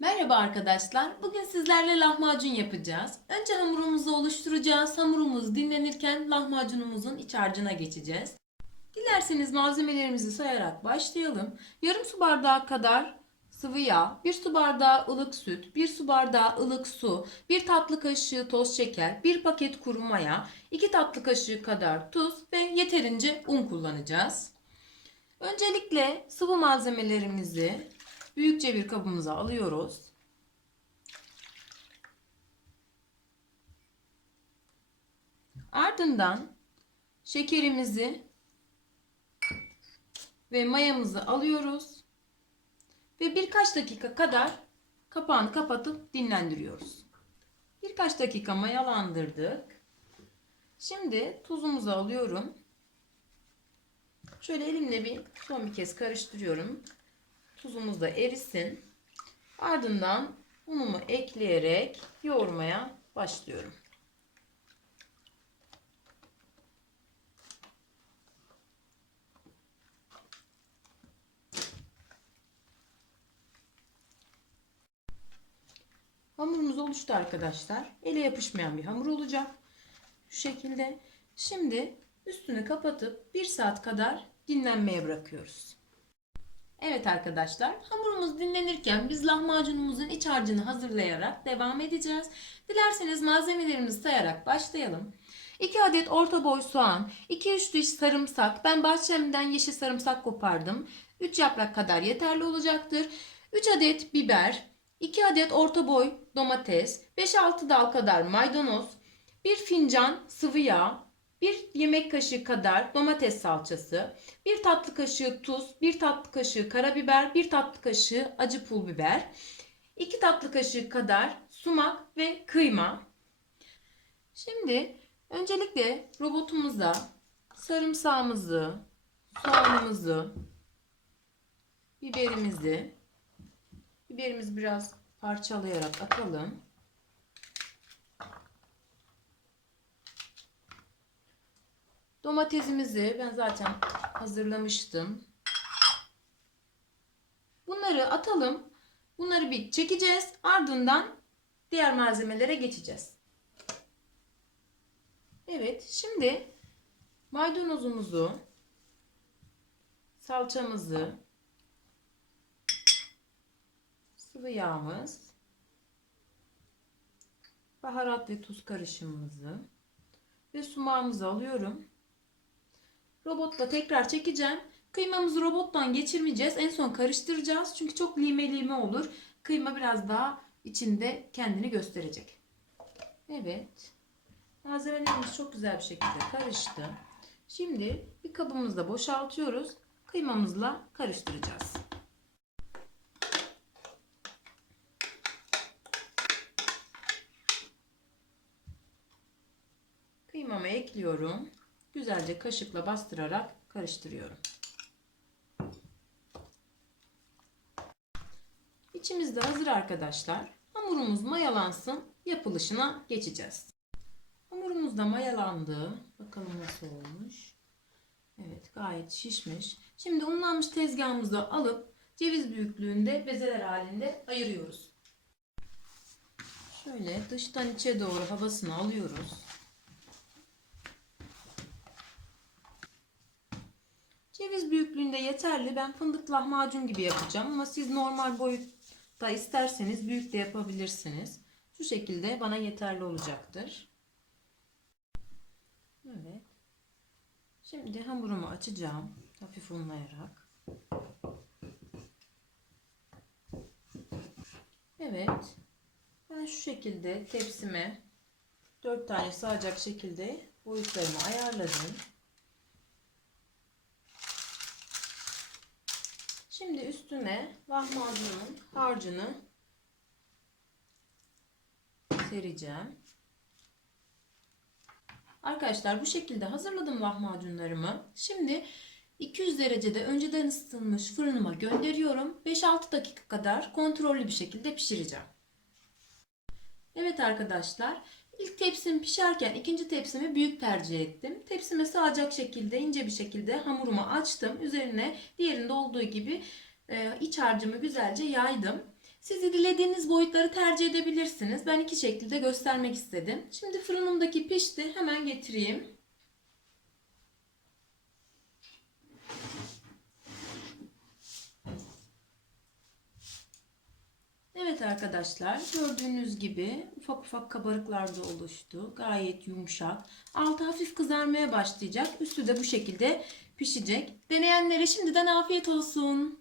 Merhaba arkadaşlar. Bugün sizlerle lahmacun yapacağız. Önce hamurumuzu oluşturacağız. Hamurumuz dinlenirken lahmacunumuzun iç harcına geçeceğiz. Dilerseniz malzemelerimizi sayarak başlayalım. Yarım su bardağı kadar sıvı yağ, 1 su bardağı ılık süt, 1 su bardağı ılık su, 1 tatlı kaşığı toz şeker, 1 paket kuru maya, 2 tatlı kaşığı kadar tuz ve yeterince un kullanacağız. Öncelikle sıvı malzemelerimizi büyükçe bir kabımıza alıyoruz. Ardından şekerimizi ve mayamızı alıyoruz ve birkaç dakika kadar kapağını kapatıp dinlendiriyoruz. Birkaç dakika mayalandırdık. Şimdi tuzumuzu alıyorum. Şöyle elimle bir son bir kez karıştırıyorum. Tuzumuz da erisin. Ardından unumu ekleyerek yoğurmaya başlıyorum. Hamurumuz oluştu arkadaşlar. Ele yapışmayan bir hamur olacak. Şu şekilde. Şimdi üstünü kapatıp 1 saat kadar dinlenmeye bırakıyoruz. Evet arkadaşlar hamurumuz dinlenirken biz lahmacunumuzun iç harcını hazırlayarak devam edeceğiz. Dilerseniz malzemelerimizi sayarak başlayalım. 2 adet orta boy soğan, 2-3 diş sarımsak, ben bahçemden yeşil sarımsak kopardım. 3 yaprak kadar yeterli olacaktır. 3 adet biber, 2 adet orta boy domates, 5-6 dal kadar maydanoz, 1 fincan sıvı yağ, 1 yemek kaşığı kadar domates salçası, 1 tatlı kaşığı tuz, 1 tatlı kaşığı karabiber, 1 tatlı kaşığı acı pul biber, 2 tatlı kaşığı kadar sumak ve kıyma. Şimdi öncelikle robotumuza sarımsağımızı, soğanımızı, biberimizi, biberimizi biraz parçalayarak atalım. Domatesimizi ben zaten hazırlamıştım. Bunları atalım. Bunları bir çekeceğiz. Ardından diğer malzemelere geçeceğiz. Evet, şimdi maydanozumuzu, salçamızı, sıvı yağımız, baharat ve tuz karışımımızı ve sumağımızı alıyorum. Robotla tekrar çekeceğim. Kıymamızı robottan geçirmeyeceğiz. En son karıştıracağız. Çünkü çok lime lime olur. Kıyma biraz daha içinde kendini gösterecek. Evet. Malzemelerimiz çok güzel bir şekilde karıştı. Şimdi bir kabımızda boşaltıyoruz. Kıymamızla karıştıracağız. Kıymamı ekliyorum. Güzelce kaşıkla bastırarak karıştırıyorum. İçimiz de hazır arkadaşlar. Hamurumuz mayalansın. Yapılışına geçeceğiz. Hamurumuz da mayalandı. Bakalım nasıl olmuş. Evet gayet şişmiş. Şimdi unlanmış tezgahımızda alıp ceviz büyüklüğünde bezeler halinde ayırıyoruz. Şöyle dıştan içe doğru havasını alıyoruz. Ceviz büyüklüğünde yeterli. Ben fındık lahmacun gibi yapacağım ama siz normal boyutta isterseniz büyük de yapabilirsiniz. Şu şekilde bana yeterli olacaktır. Evet. Şimdi hamurumu açacağım. Hafif unlayarak. Evet. Ben şu şekilde tepsime 4 tane sığacak şekilde boyutlarımı ayarladım. Şimdi üstüne lahmacunun harcını sereceğim. Arkadaşlar bu şekilde hazırladım lahmacunlarımı. Şimdi 200 derecede önceden ısıtılmış fırınıma gönderiyorum. 5-6 dakika kadar kontrollü bir şekilde pişireceğim. Evet arkadaşlar ilk tepsim pişerken ikinci tepsimi büyük tercih ettim. Tepsime sığacak şekilde ince bir şekilde hamurumu açtım. Üzerine diğerinde olduğu gibi e, iç harcımı güzelce yaydım. Sizi dilediğiniz boyutları tercih edebilirsiniz. Ben iki şekilde göstermek istedim. Şimdi fırınımdaki pişti. Hemen getireyim. Evet arkadaşlar gördüğünüz gibi ufak ufak kabarıklar da oluştu. Gayet yumuşak. Altı hafif kızarmaya başlayacak. Üstü de bu şekilde pişecek. Deneyenlere şimdiden afiyet olsun.